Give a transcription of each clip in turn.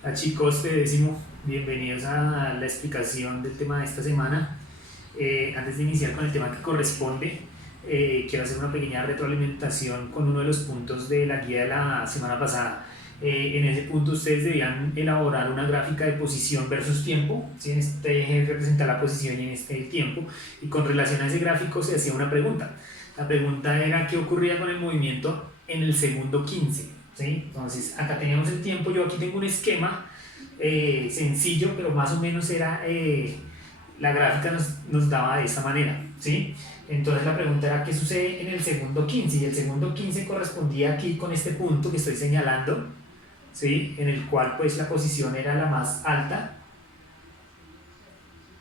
Hola chicos de décimo, bienvenidos a la explicación del tema de esta semana. Antes de iniciar con el tema que corresponde, quiero hacer una pequeña retroalimentación con uno de los puntos de la guía de la semana pasada. En ese punto ustedes debían elaborar una gráfica de posición versus tiempo, ¿sí? En este eje representa la posición y en este el tiempo, y con relación a ese gráfico se hacía una pregunta. La pregunta era qué ocurría con el movimiento en el segundo 15. ¿Sí? Entonces acá teníamos el tiempo, yo aquí tengo un esquema sencillo, pero más o menos era, la gráfica nos daba de esta manera, ¿sí? Entonces la pregunta era qué sucede en el segundo 15, y el segundo 15 correspondía aquí con este punto que estoy señalando, ¿sí? En el cual pues la posición era la más alta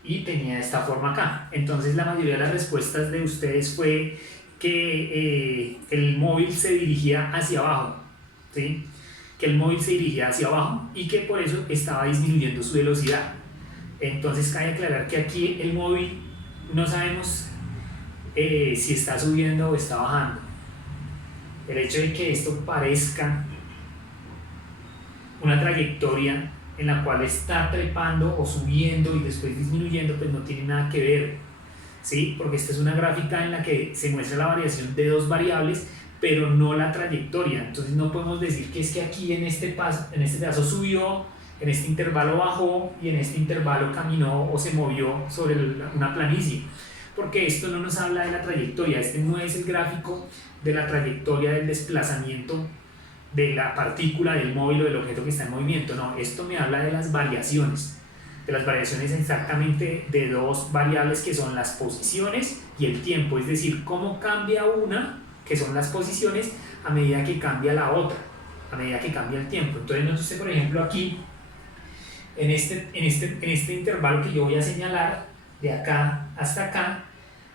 y tenía esta forma acá. Entonces la mayoría de las respuestas de ustedes fue que el móvil se dirigía hacia abajo, ¿sí? Que el móvil se dirigía hacia abajo y que por eso estaba disminuyendo su velocidad. Entonces cabe aclarar que aquí el móvil no sabemos si está subiendo o está bajando. El hecho de que esto parezca una trayectoria en la cual está trepando o subiendo y después disminuyendo, pues no tiene nada que ver, ¿sí? Porque esta es una gráfica en la que se muestra la variación de dos variables, pero no la trayectoria. Entonces no podemos decir que es que aquí en este pedazo subió, en este intervalo bajó y en este intervalo caminó o se movió sobre una planicie, porque esto no nos habla de la trayectoria. Este no es el gráfico de la trayectoria del desplazamiento de la partícula, del móvil o del objeto que está en movimiento. No, esto me habla de las variaciones exactamente de dos variables que son las posiciones y el tiempo, es decir, cómo cambia una, que son las posiciones, a medida que cambia la otra, a medida que cambia el tiempo. Entonces, no sé, por ejemplo, aquí, en este intervalo que yo voy a señalar, de acá hasta acá,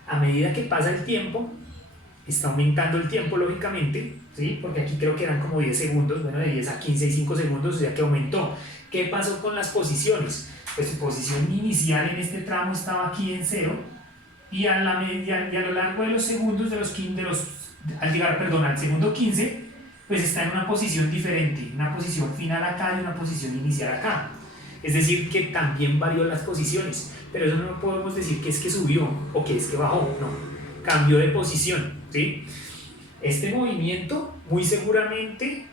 a medida que pasa el tiempo, está aumentando el tiempo, lógicamente, ¿sí? Porque aquí creo que eran como 10 segundos, bueno, de 10 a 15 y 5 segundos, o sea que aumentó. ¿Qué pasó con las posiciones? Pues su posición inicial en este tramo estaba aquí en 0, y a lo largo de los segundos, al llegar, perdón, al segundo 15, pues está en una posición diferente, una posición final acá y una posición inicial acá. Es decir, que también varió las posiciones, pero eso no podemos decir que es que subió o que es que bajó, no, cambió de posición, ¿sí? Este movimiento muy seguramente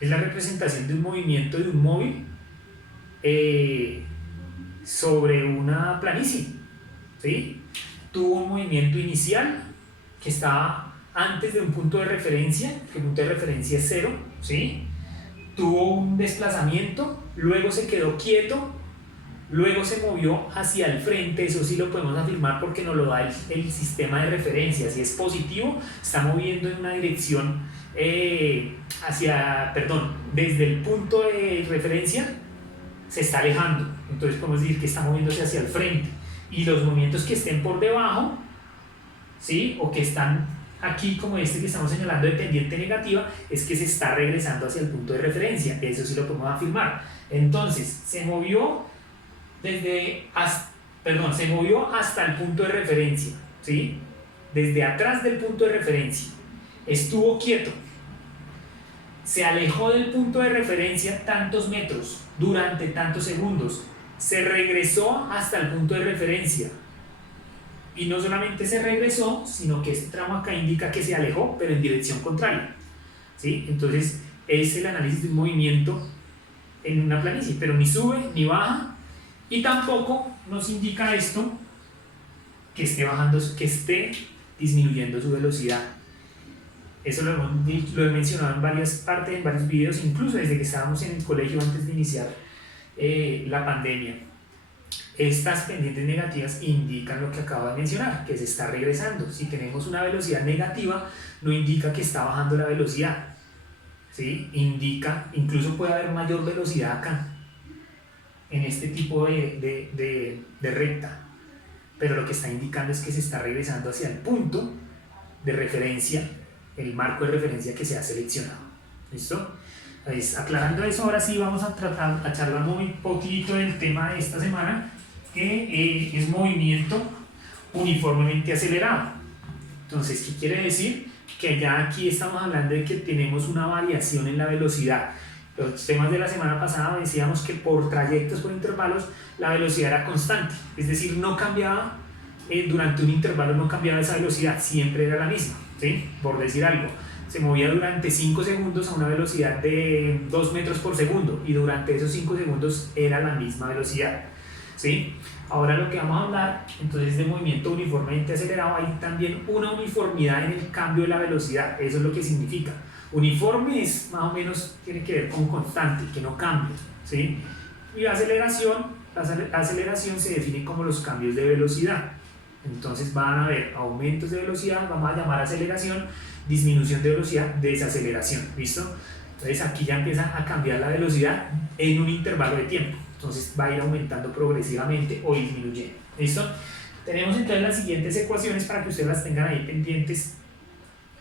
es la representación de un movimiento de un móvil sobre una planicie, ¿sí? Tuvo un movimiento inicial que estaba antes de un punto de referencia, que el punto de referencia es 0, ¿sí? Tuvo un desplazamiento, luego se quedó quieto, luego se movió hacia el frente. Eso sí lo podemos afirmar porque nos lo da el sistema de referencia. Si es positivo, está moviendo en una dirección desde el punto de referencia se está alejando, entonces podemos decir que está moviéndose hacia el frente. Y los movimientos que estén por debajo, ¿sí? O que están aquí, como este que estamos señalando de pendiente negativa, es que se está regresando hacia el punto de referencia. Eso sí lo podemos afirmar. Entonces se movió hasta el punto de referencia, ¿sí? Desde atrás del punto de referencia estuvo quieto, se alejó del punto de referencia tantos metros durante tantos segundos, se regresó hasta el punto de referencia, y no solamente se regresó, sino que este tramo acá indica que se alejó, pero en dirección contraria, ¿sí? Entonces es el análisis de un movimiento en una planicie, pero ni sube ni baja, y tampoco nos indica esto que esté bajando, que esté disminuyendo su velocidad. Eso lo he mencionado en varias partes, en varios videos, incluso desde que estábamos en el colegio antes de iniciar la pandemia. Estas pendientes negativas indican lo que acabo de mencionar, que se está regresando. Si tenemos una velocidad negativa, no indica que está bajando la velocidad, ¿sí? Indica, incluso puede haber mayor velocidad acá, en este tipo de recta, pero lo que está indicando es que se está regresando hacia el punto de referencia, el marco de referencia que se ha seleccionado. ¿Listo? Pues, aclarando eso, ahora sí vamos a charlar un poquito del tema de esta semana, que es movimiento uniformemente acelerado. Entonces, ¿qué quiere decir? Que ya aquí estamos hablando de que tenemos una variación en la velocidad, Los temas de la semana pasada decíamos que por trayectos, por intervalos, la velocidad era constante, es decir, no cambiaba, durante un intervalo no cambiaba esa velocidad, siempre era la misma, ¿sí? Por decir algo, se movía durante 5 segundos a una velocidad de 2 metros por segundo y durante esos 5 segundos era la misma velocidad, ¿sí? Ahora lo que vamos a hablar entonces de movimiento uniformemente acelerado, hay también una uniformidad en el cambio de la velocidad, eso es lo que significa. Uniforme es más o menos, tiene que ver con constante, que no cambia, ¿sí? Y la aceleración se define como los cambios de velocidad. Entonces van a haber aumentos de velocidad, vamos a llamar aceleración, disminución de velocidad, desaceleración, ¿listo? Entonces aquí ya empieza a cambiar la velocidad en un intervalo de tiempo. Entonces va a ir aumentando progresivamente o disminuyendo, ¿listo? Tenemos entonces las siguientes ecuaciones para que ustedes las tengan ahí pendientes.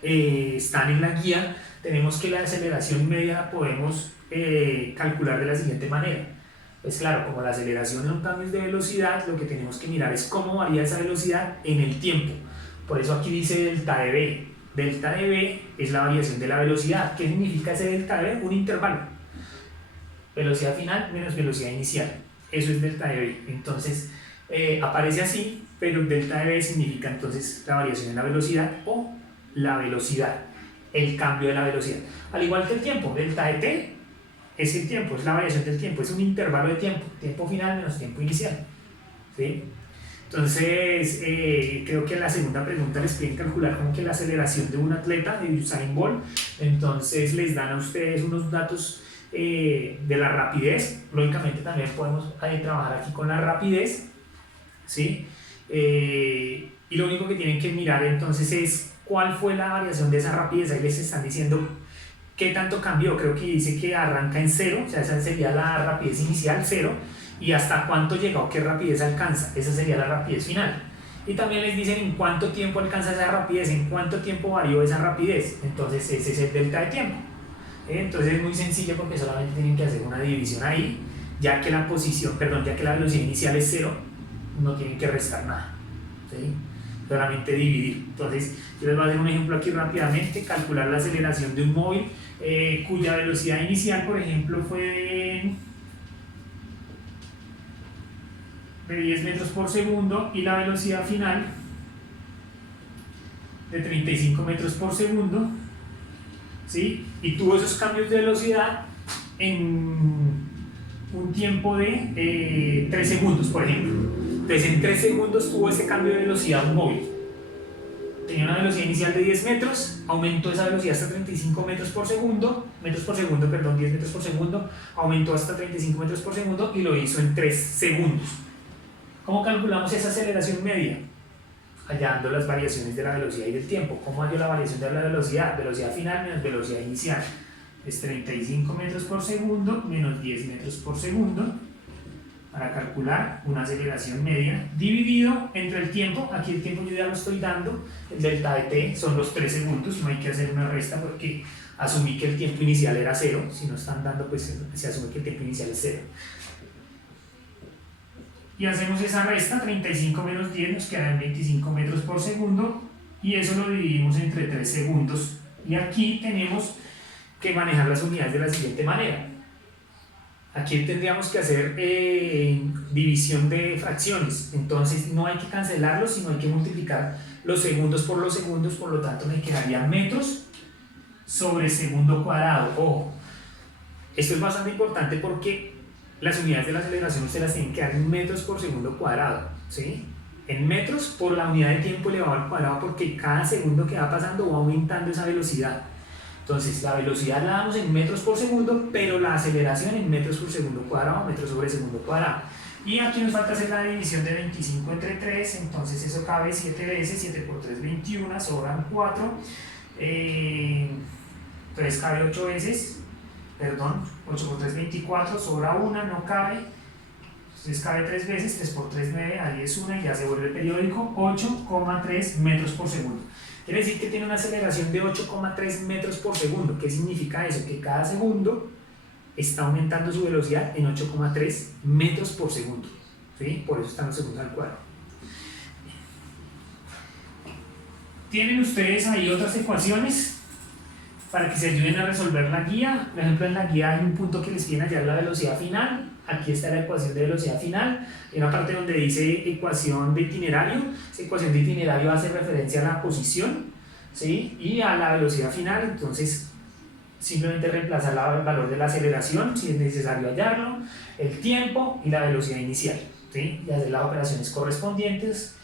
Están en la guía. Tenemos que la aceleración media la podemos calcular de la siguiente manera. Pues claro, como la aceleración son cambios de velocidad, lo que tenemos que mirar es cómo varía esa velocidad en el tiempo. Por eso aquí dice delta de v. Delta de v es la variación de la velocidad. ¿Qué significa ese delta de v? Un intervalo. Velocidad final menos velocidad inicial. Eso es delta de v. Entonces aparece así, pero delta de v significa entonces la variación en la velocidad o la velocidad, el cambio de la velocidad. Al igual que el tiempo, delta de t es el tiempo, es la variación del tiempo, es un intervalo de tiempo, tiempo final menos tiempo inicial, ¿sí? Entonces, creo que en la segunda pregunta les piden calcular como que la aceleración de un atleta, de Usain Bolt, entonces les dan a ustedes unos datos de la rapidez, lógicamente también podemos trabajar aquí con la rapidez, ¿sí? Y lo único que tienen que mirar entonces es cuál fue la variación de esa rapidez. Ahí les están diciendo qué tanto cambió. Creo que dice que arranca en 0, o sea, esa sería la rapidez inicial, 0, y hasta cuánto llega o qué rapidez alcanza, esa sería la rapidez final. Y también les dicen en cuánto tiempo alcanza esa rapidez, en cuánto tiempo varió esa rapidez. Entonces ese es el delta de tiempo. Entonces es muy sencillo porque solamente tienen que hacer una división ahí, ya que la velocidad inicial es 0, no tienen que restar nada, ¿sí? Solamente dividir. Entonces yo les voy a hacer un ejemplo aquí rápidamente. Calcular la aceleración de un móvil cuya velocidad inicial, por ejemplo, fue de 10 metros por segundo y la velocidad final de 35 metros por segundo, ¿sí? Y tuvo esos cambios de velocidad en un tiempo de 3 segundos, por ejemplo. Entonces en 3 segundos tuvo ese cambio de velocidad un móvil. Tenía una velocidad inicial de 10 metros, aumentó esa velocidad hasta 35 metros por segundo, 10 metros por segundo, aumentó hasta 35 metros por segundo y lo hizo en 3 segundos. ¿Cómo calculamos esa aceleración media? Hallando las variaciones de la velocidad y del tiempo. ¿Cómo hallo la variación de la velocidad? Velocidad final menos velocidad inicial. Es 35 metros por segundo menos 10 metros por segundo para calcular una aceleración media dividido entre el tiempo. Aquí el tiempo yo ya lo estoy dando, el delta de t son los 3 segundos, no hay que hacer una resta porque asumí que el tiempo inicial era 0, si no están dando pues se asume que el tiempo inicial es 0. Y hacemos esa resta, 35 menos 10 nos quedan 25 metros por segundo y eso lo dividimos entre 3 segundos. Y aquí tenemos que manejar las unidades de la siguiente manera. Aquí tendríamos que hacer división de fracciones, entonces no hay que cancelarlos, sino hay que multiplicar los segundos, por lo tanto me quedaría metros sobre segundo cuadrado. Ojo, esto es bastante importante porque las unidades de la aceleración ustedes las tienen que dar en metros por segundo cuadrado, ¿sí? En metros por la unidad de tiempo elevado al cuadrado, porque cada segundo que va pasando va aumentando esa velocidad. Entonces la velocidad la damos en metros por segundo, pero la aceleración en metros por segundo cuadrado, metros sobre segundo cuadrado. Y aquí nos falta hacer la división de 25 entre 3, entonces eso cabe 7 veces, 7 por 3, 21, sobran 4, entonces cabe 8 veces, 8 por 3, 24, sobra 1, no cabe, entonces cabe 3 veces, 3 por 3, 9, ahí es 1 y ya se vuelve periódico, 8,3 metros por segundo. Quiere decir que tiene una aceleración de 8,3 metros por segundo. ¿Qué significa eso? Que cada segundo está aumentando su velocidad en 8,3 metros por segundo, ¿sí? Por eso están los segundos al cuadrado. Tienen ustedes ahí otras ecuaciones. para que se ayuden a resolver la guía. Por ejemplo, en la guía hay un punto que les piden hallar la velocidad final. Aquí está la ecuación de velocidad final. Hay una parte donde dice ecuación de itinerario. Esa ecuación de itinerario hace referencia a la posición, ¿sí? Y a la velocidad final. Entonces, simplemente reemplazar el valor de la aceleración, si es necesario hallarlo, el tiempo y la velocidad inicial, ¿sí? Y hacer las operaciones correspondientes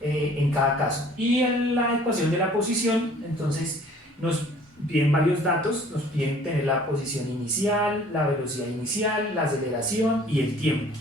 en cada caso. Y en la ecuación de la posición, entonces, nos piden varios datos, nos piden tener la posición inicial, la velocidad inicial, la aceleración y el tiempo,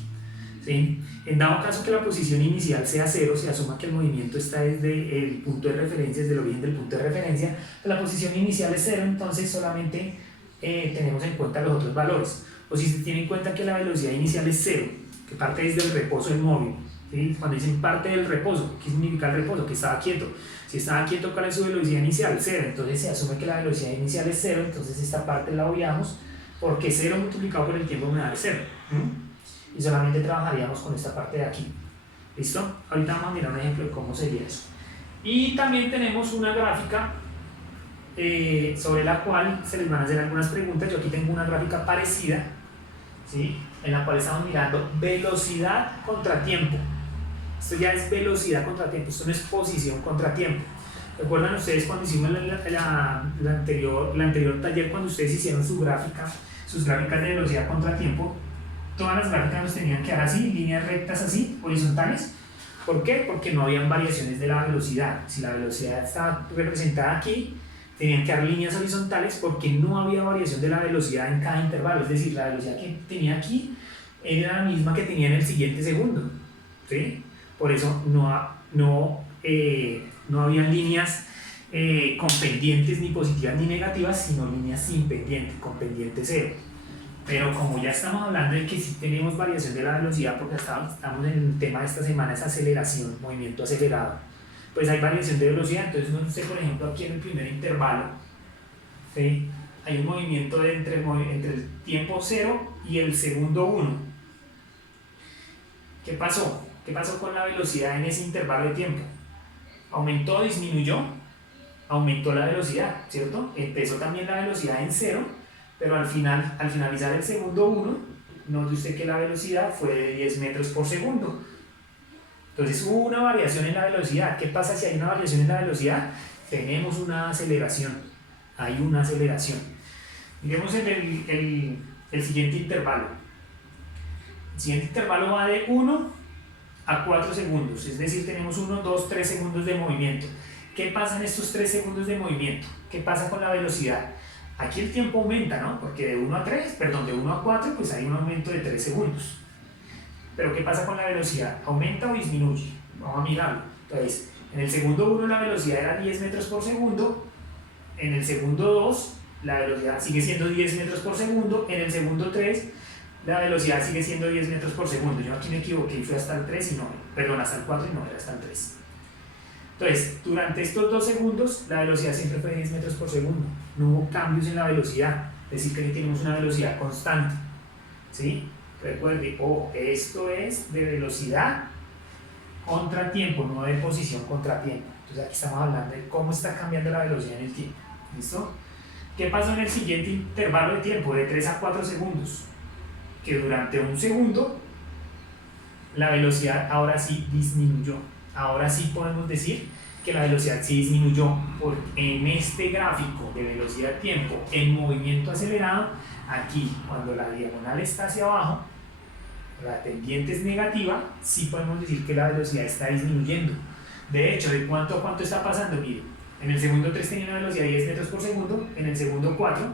¿sí? En dado caso que la posición inicial sea cero, se asuma que el movimiento está desde el punto de referencia, desde el origen del punto de referencia, la posición inicial es cero, entonces solamente tenemos en cuenta los otros valores. O si se tiene en cuenta que la velocidad inicial es cero, que parte desde el reposo del móvil, ¿sí? Cuando dicen parte del reposo, ¿qué significa el reposo? Que estaba quieto. Si estaba quieto, ¿cuál es su velocidad inicial? Cero. Entonces se asume que la velocidad inicial es cero, entonces esta parte la obviamos porque cero multiplicado por el tiempo me da cero. Y solamente trabajaríamos con esta parte de aquí. ¿Listo? Ahorita vamos a mirar un ejemplo de cómo sería eso. Y también tenemos una gráfica sobre la cual se les van a hacer algunas preguntas. Yo aquí tengo una gráfica parecida, ¿sí? En la cual estamos mirando velocidad contra tiempo. Esto ya es velocidad contra tiempo, esto no es posición contra tiempo. ¿Recuerdan ustedes cuando hicimos el anterior taller, cuando ustedes hicieron sus gráficas de velocidad contra tiempo? Todas las gráficas nos tenían que dar así, líneas rectas así, horizontales. ¿Por qué? Porque no habían variaciones de la velocidad. Si la velocidad estaba representada aquí, tenían que dar líneas horizontales porque no había variación de la velocidad en cada intervalo. Es decir, la velocidad que tenía aquí era la misma que tenía en el siguiente segundo, ¿sí? Por eso no habían líneas con pendientes ni positivas ni negativas, sino líneas sin pendiente, con pendiente cero. Pero como ya estamos hablando de que sí tenemos variación de la velocidad, porque estamos en el tema de esta semana, es aceleración, movimiento acelerado, pues hay variación de velocidad. Entonces, no sé, por ejemplo, aquí en el primer intervalo, ¿sí? Hay un movimiento entre el tiempo 0 y el segundo 1. ¿Qué pasó? ¿Qué pasó con la velocidad en ese intervalo de tiempo? ¿Aumentó o disminuyó? Aumentó la velocidad, ¿cierto? Empezó también la velocidad en 0, pero al finalizar el segundo 1, note usted que la velocidad fue de 10 metros por segundo. Entonces hubo una variación en la velocidad. ¿Qué pasa si hay una variación en la velocidad? Tenemos una aceleración. Hay una aceleración. Miremos el siguiente intervalo. El siguiente intervalo va de 1 a 4 segundos, es decir, tenemos 1, 2, 3 segundos de movimiento. ¿Qué pasa en estos 3 segundos de movimiento? ¿Qué pasa con la velocidad? Aquí el tiempo aumenta, ¿no? Porque de 1 a 4, pues hay un aumento de 3 segundos. Pero ¿qué pasa con la velocidad? ¿Aumenta o disminuye? Vamos a mirarlo. Entonces, en el segundo 1 la velocidad era 10 metros por segundo, en el segundo 2 la velocidad sigue siendo 10 metros por segundo, en el segundo 3 la velocidad sigue siendo 10 metros por segundo. Yo aquí me equivoqué y fui hasta el 3 y no, perdón, hasta el 4 y no, era hasta el 3. Entonces, durante estos 2 segundos, la velocidad siempre fue 10 metros por segundo. No hubo cambios en la velocidad, es decir, que tenemos una velocidad constante, ¿sí? Recuerde, esto es de velocidad contra tiempo, no de posición contra tiempo. Entonces, aquí estamos hablando de cómo está cambiando la velocidad en el tiempo. ¿Listo? ¿Qué pasó en el siguiente intervalo de tiempo, de 3 a 4 segundos? Que durante un segundo la velocidad ahora sí disminuyó. Ahora sí podemos decir que la velocidad sí disminuyó, porque en este gráfico de velocidad-tiempo en movimiento acelerado, aquí cuando la diagonal está hacia abajo, la pendiente es negativa, sí podemos decir que la velocidad está disminuyendo. De hecho, ¿de cuánto a cuánto está pasando? Mire, en el segundo 3 tenía una velocidad de 10 metros por segundo, en el segundo 4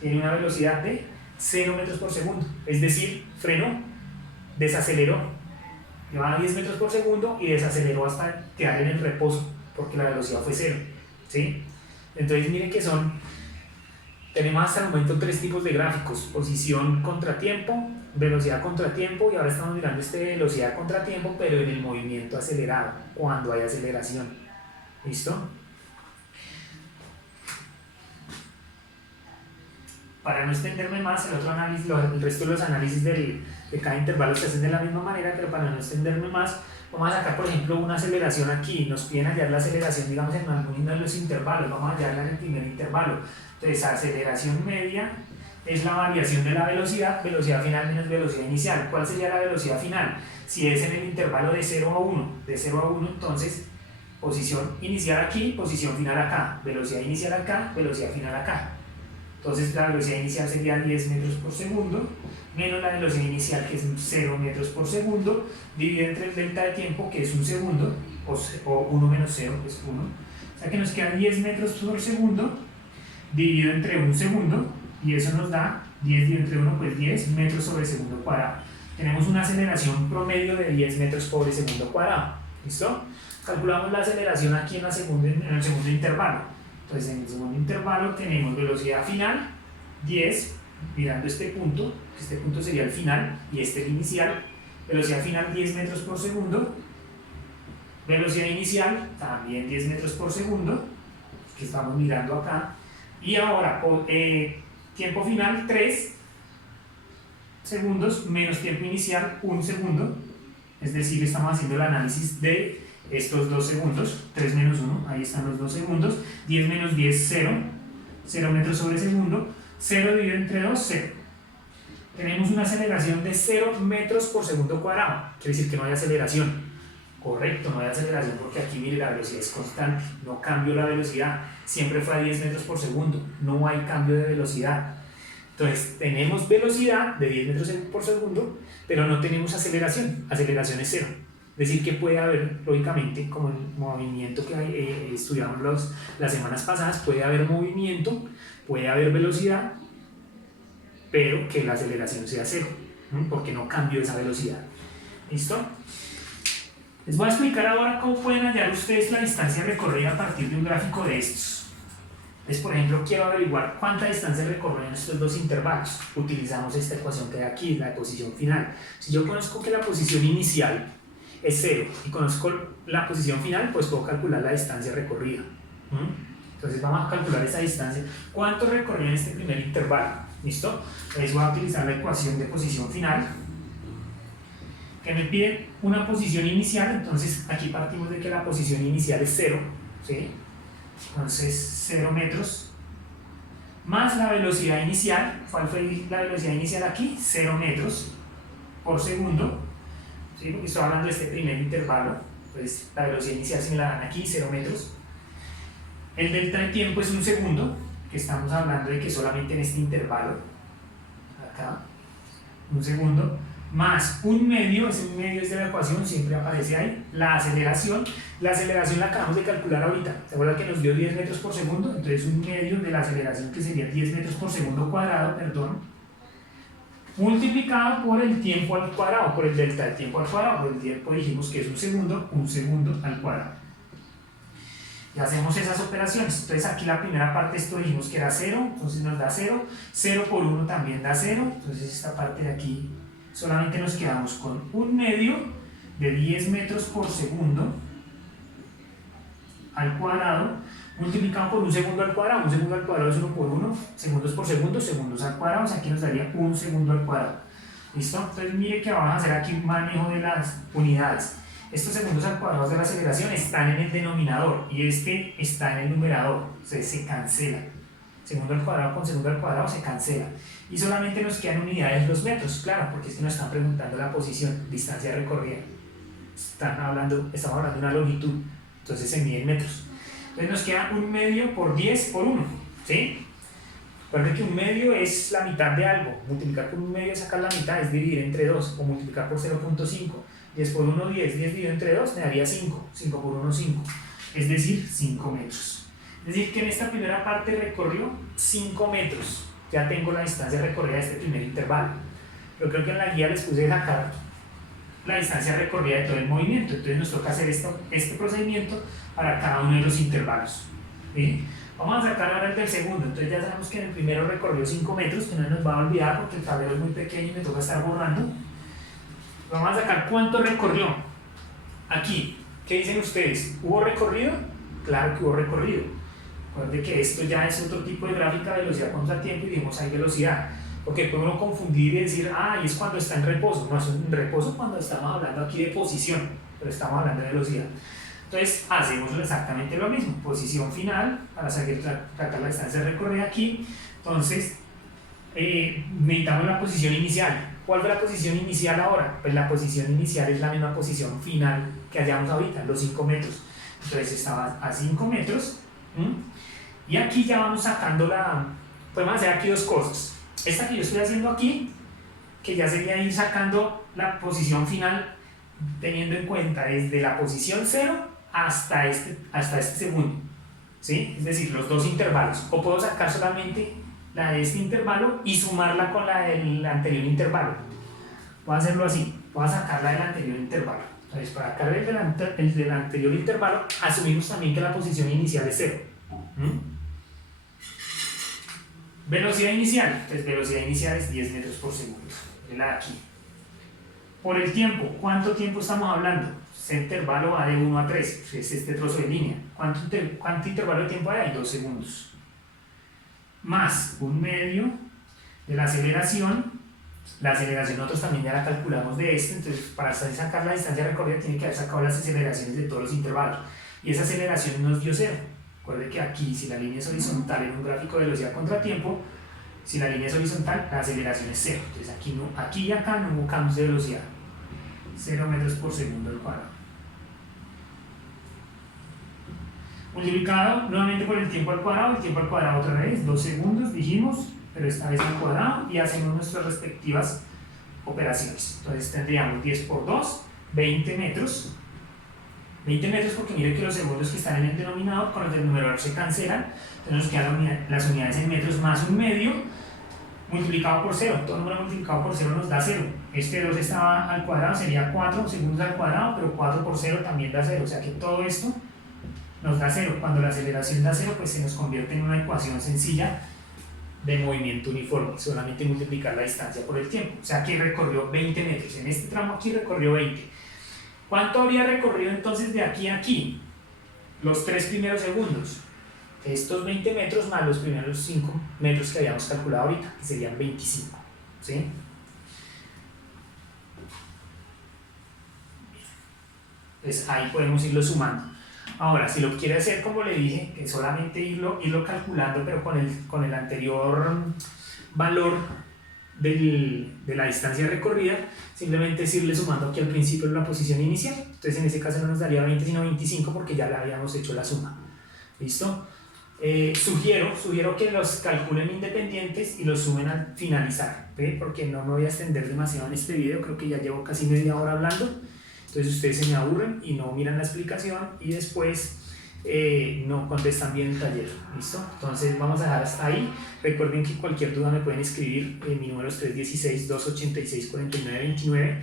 tiene una velocidad de 0 metros por segundo, es decir, frenó, desaceleró, llevaba 10 metros por segundo y desaceleró hasta quedar en el reposo, porque la velocidad fue 0, ¿sí? Entonces miren que tenemos hasta el momento 3 tipos de gráficos: posición contratiempo, velocidad contratiempo, y ahora estamos mirando velocidad contratiempo, pero en el movimiento acelerado, cuando hay aceleración. ¿Listo? Para no extenderme más, el resto de los análisis de cada intervalo se hacen de la misma manera, pero para no extenderme más, Vamos a sacar, por ejemplo, una aceleración aquí. Nos piden hallar la aceleración, digamos, en alguno de los intervalos. Vamos a hallarla en el primer intervalo. Entonces, aceleración media es la variación de la velocidad, velocidad final menos velocidad inicial. ¿Cuál sería la velocidad final? Si es en el intervalo de 0 a 1. De 0 a 1, entonces, posición inicial aquí, posición final acá. Velocidad inicial acá, velocidad final acá. Entonces, la velocidad inicial sería 10 metros por segundo, menos la velocidad inicial, que es 0 metros por segundo, dividido entre el delta de tiempo, que es un segundo, o 1 menos 0, que es 1. O sea que nos quedan 10 metros por segundo, dividido entre un segundo, y eso nos da 10 dividido entre 1, pues 10 metros sobre segundo cuadrado. Tenemos una aceleración promedio de 10 metros por segundo cuadrado. ¿Listo? Calculamos la aceleración aquí en el segundo intervalo. Entonces, en el segundo intervalo tenemos velocidad final, 10, mirando este punto sería el final y este el inicial. Velocidad final 10 metros por segundo, velocidad inicial también 10 metros por segundo, que estamos mirando acá. Y ahora, tiempo final 3 segundos menos tiempo inicial 1 segundo, es decir, estamos haciendo el análisis de estos 2 segundos, 3 menos 1, ahí están los 2 segundos, 10 menos 10, 0, 0 metros sobre segundo, 0 dividido entre 2, 0. Tenemos una aceleración de 0 metros por segundo cuadrado, quiere decir que no hay aceleración. Correcto, no hay aceleración porque aquí, mire, la velocidad es constante, no cambio la velocidad, siempre fue a 10 metros por segundo, no hay cambio de velocidad. Entonces, tenemos velocidad de 10 metros por segundo, pero no tenemos aceleración, aceleración es 0. Es decir, que puede haber, lógicamente, como el movimiento que estudiamos las semanas pasadas, puede haber movimiento, puede haber velocidad, pero que la aceleración sea 0, porque no cambio esa velocidad. ¿Listo? Les voy a explicar ahora cómo pueden hallar ustedes la distancia recorrida a partir de un gráfico de estos. Entonces, por ejemplo, quiero averiguar cuánta distancia recorren en estos dos intervalos. Utilizamos esta ecuación que hay aquí, la posición final. Si yo conozco que la posición inicial es 0 y conozco la posición final, pues puedo calcular la distancia recorrida. Entonces vamos a calcular esa distancia. ¿Cuánto recorrió en este primer intervalo? ¿Listo? Entonces voy a utilizar la ecuación de posición final, que me pide una posición inicial. Entonces aquí partimos de que la posición inicial es 0, ¿sí? Entonces 0 metros más la velocidad inicial. ¿Cuál fue la velocidad inicial aquí? 0 metros por segundo, ¿sí? Porque estoy hablando de este primer intervalo, pues la velocidad inicial, si me la dan aquí, 0 metros. El delta de tiempo es un segundo, que estamos hablando de que solamente en este intervalo, acá, un segundo, más un medio, ese medio es de la ecuación, siempre aparece ahí, la aceleración la acabamos de calcular ahorita. ¿Se acuerdan que nos dio 10 metros por segundo? Entonces un medio de la aceleración, que sería 10 metros por segundo cuadrado, perdón, multiplicado por el tiempo al cuadrado, por el delta del tiempo al cuadrado. Por el tiempo dijimos que es un segundo al cuadrado. Y hacemos esas operaciones. Entonces aquí la primera parte, esto dijimos que era 0, entonces nos da 0, 0 por 1 también da 0, entonces esta parte de aquí solamente nos quedamos con un medio de 10 metros por segundo al cuadrado, multiplicado por un segundo al cuadrado. Un segundo al cuadrado es 1 por 1, segundos por segundo, segundos al cuadrado, o sea aquí nos daría un segundo al cuadrado. ¿Listo? Entonces mire que vamos a hacer aquí un manejo de las unidades. Estos segundos al cuadrado de la aceleración están en el denominador y este está en el numerador, entonces se cancela. Segundo al cuadrado con segundo al cuadrado se cancela. Y solamente nos quedan unidades los metros, claro, porque es que nos están preguntando la posición, distancia recorrida. Estamos hablando de una longitud, entonces se mide en metros. Entonces nos queda un medio por 10 por 1, ¿sí? Recuerden que un medio es la mitad de algo. Multiplicar por un medio es sacar la mitad, es dividir entre 2, o multiplicar por 0.5. 10 por 1, 10, 10 dividido entre 2 me daría 5, 5 por 1, 5, es decir, 5 metros. Es decir, que en esta primera parte recorrió 5 metros, ya tengo la distancia recorrida de este primer intervalo. Yo creo que en la guía les puse sacar la distancia recorrida de todo el movimiento, entonces nos toca hacer este procedimiento para cada uno de los intervalos. ¿Sí? Vamos a sacar ahora el del segundo, entonces ya sabemos que en el primero recorrió 5 metros, que no nos va a olvidar porque el tablero es muy pequeño y me toca estar borrando. Vamos a sacar cuánto recorrió. Aquí, ¿qué dicen ustedes? ¿Hubo recorrido? Claro que hubo recorrido. Recuerden que esto ya es otro tipo de gráfica, velocidad contra tiempo, y dijimos hay velocidad. Porque puede uno confundir y decir, y es cuando está en reposo. No, es en reposo cuando estamos hablando aquí de posición. pero estamos hablando de velocidad. Entonces hacemos exactamente lo mismo, posición final, para sacar la distancia recorrida aquí. Entonces necesitamos la posición inicial. ¿Cuál fue la posición inicial ahora? Pues la posición inicial es la misma posición final que hallamos ahorita, los 5 metros. Entonces estaba a 5 metros. Y aquí ya vamos sacando podemos hacer aquí dos cosas. Esta que yo estoy haciendo aquí, que ya sería ir sacando la posición final, teniendo en cuenta desde la posición 0 hasta este segundo, ¿sí? Es decir, los dos intervalos. O puedo sacar solamente la de este intervalo y sumarla con la del anterior intervalo. Voy a hacerlo así, voy a sacar la del anterior intervalo. Entonces, para sacar el del anterior intervalo, asumimos también que la posición inicial es 0. Velocidad inicial, pues velocidad inicial es 10 metros por segundo, es la de aquí. Por el tiempo, ¿cuánto tiempo estamos hablando? Este intervalo va de 1 a 3, es este trozo de línea. ¿Cuánto intervalo de tiempo hay? 2 segundos. Más un medio de la aceleración. La aceleración nosotros también ya la calculamos de esto, entonces para sacar la distancia recorrida tiene que haber sacado las aceleraciones de todos los intervalos. Y esa aceleración nos dio 0. Recuerde que aquí, si la línea es horizontal en un gráfico de velocidad contra tiempo, si la línea es horizontal, la aceleración es 0. Entonces aquí y acá no hubo cambios de velocidad. 0 metros por segundo al cuadrado. Multiplicado nuevamente por el tiempo al cuadrado otra vez, 2 segundos dijimos, pero esta vez al cuadrado, y hacemos nuestras respectivas operaciones. Entonces tendríamos 10 por 2, 20 metros. 20 metros porque mire que los segundos que están en el denominador con los del numerador se cancelan, entonces nos quedan las unidades en metros más un medio multiplicado por 0, todo número multiplicado por 0 nos da 0, este 2 estaba al cuadrado, sería 4 segundos al cuadrado, pero 4 por 0 también da 0, o sea que todo esto nos da 0, cuando la aceleración da 0 pues se nos convierte en una ecuación sencilla de movimiento uniforme, solamente multiplicar la distancia por el tiempo, o sea que recorrió 20 metros, en este tramo aquí recorrió 20. ¿Cuánto habría recorrido entonces de aquí a aquí? Los 3 primeros segundos. Estos 20 metros más los primeros 5 metros que habíamos calculado ahorita, que serían 25. ¿Sí? Pues ahí podemos irlo sumando. Ahora, si lo quiere hacer como le dije, que solamente irlo calculando, pero con el anterior valor de la distancia recorrida, simplemente es irle sumando aquí al principio la posición inicial. Entonces en ese caso no nos daría 20 sino 25 porque ya le habíamos hecho la suma. ¿Listo? Sugiero que los calculen independientes y los sumen al finalizar, ¿ve? Porque no me voy a extender demasiado en este video, creo que ya llevo casi media hora hablando, entonces ustedes se me aburren y no miran la explicación y después no contestan bien el taller. ¿Listo? Entonces vamos a dejar hasta ahí. Recuerden que cualquier duda me pueden escribir, mi número es 316-286-4929.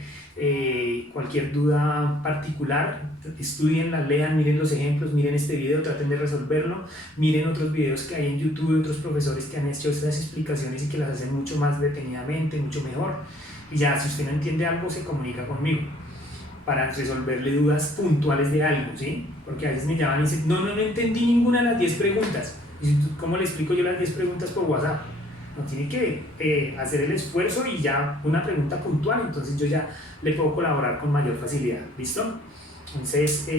Cualquier duda particular, estudienla, lean, miren los ejemplos, miren este video, traten de resolverlo, miren otros videos que hay en YouTube de otros profesores que han hecho estas explicaciones y que las hacen mucho más detenidamente, mucho mejor, y ya si usted no entiende algo se comunica conmigo para resolverle dudas puntuales de algo, ¿sí? Porque a veces me llaman y dicen, no entendí ninguna de las 10 preguntas. Y ¿cómo le explico yo las 10 preguntas por WhatsApp? No, tiene que hacer el esfuerzo y ya una pregunta puntual, entonces yo ya le puedo colaborar con mayor facilidad. ¿Listo? Entonces,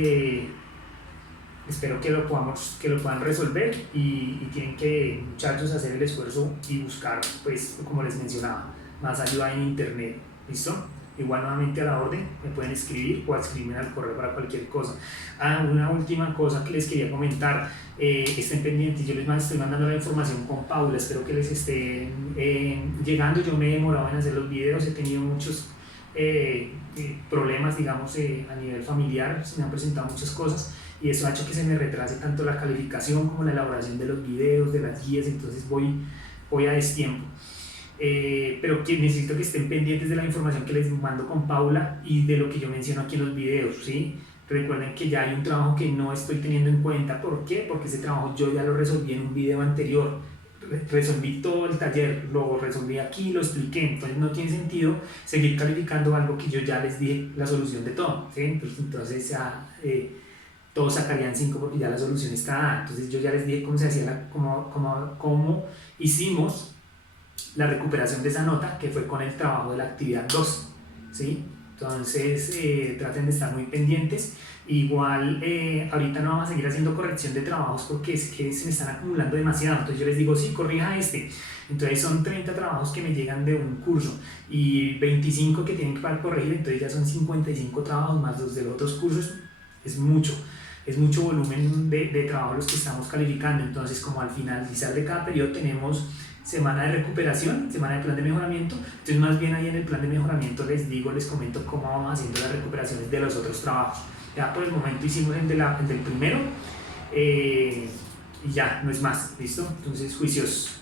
espero que lo puedan resolver y tienen que, muchachos, hacer el esfuerzo y buscar, pues, como les mencionaba, más ayuda en internet. ¿Listo? Igual nuevamente a la orden, me pueden escribir o escribirme al correo para cualquier cosa. Una última cosa que les quería comentar, estén pendientes, yo les estoy mandando la información con Paula, espero que les esté llegando. Yo me he demorado en hacer los videos, he tenido muchos problemas, digamos, a nivel familiar, se me han presentado muchas cosas y eso ha hecho que se me retrase tanto la calificación como la elaboración de los videos, de las guías, entonces voy a destiempo. Pero que necesito que estén pendientes de la información que les mando con Paula y de lo que yo menciono aquí en los videos, ¿sí? Recuerden que ya hay un trabajo que no estoy teniendo en cuenta. ¿Por qué? Porque ese trabajo yo ya lo resolví en un video anterior. Resolví todo el taller, lo resolví aquí, lo expliqué. Entonces no tiene sentido seguir calificando algo que yo ya les di la solución de todo, ¿sí? Entonces ya todos sacarían 5 porque ya la solución está dada. Entonces yo ya les dije cómo se hacía, cómo hicimos la recuperación de esa nota, que fue con el trabajo de la actividad 2, ¿sí? Entonces traten de estar muy pendientes. Igual ahorita no vamos a seguir haciendo corrección de trabajos porque es que se me están acumulando demasiado. Entonces yo les digo, sí, corrija este. Entonces son 30 trabajos que me llegan de un curso y 25 que tienen que para corregir, entonces ya son 55 trabajos más los de los otros cursos. Es mucho volumen de trabajo los que estamos calificando. Entonces, como al finalizar de cada periodo tenemos semana de recuperación, semana de plan de mejoramiento, entonces más bien ahí en el plan de mejoramiento les comento cómo vamos haciendo las recuperaciones de los otros trabajos. Ya por el momento hicimos el del primero y ya, no es más, ¿listo? Entonces, juicios.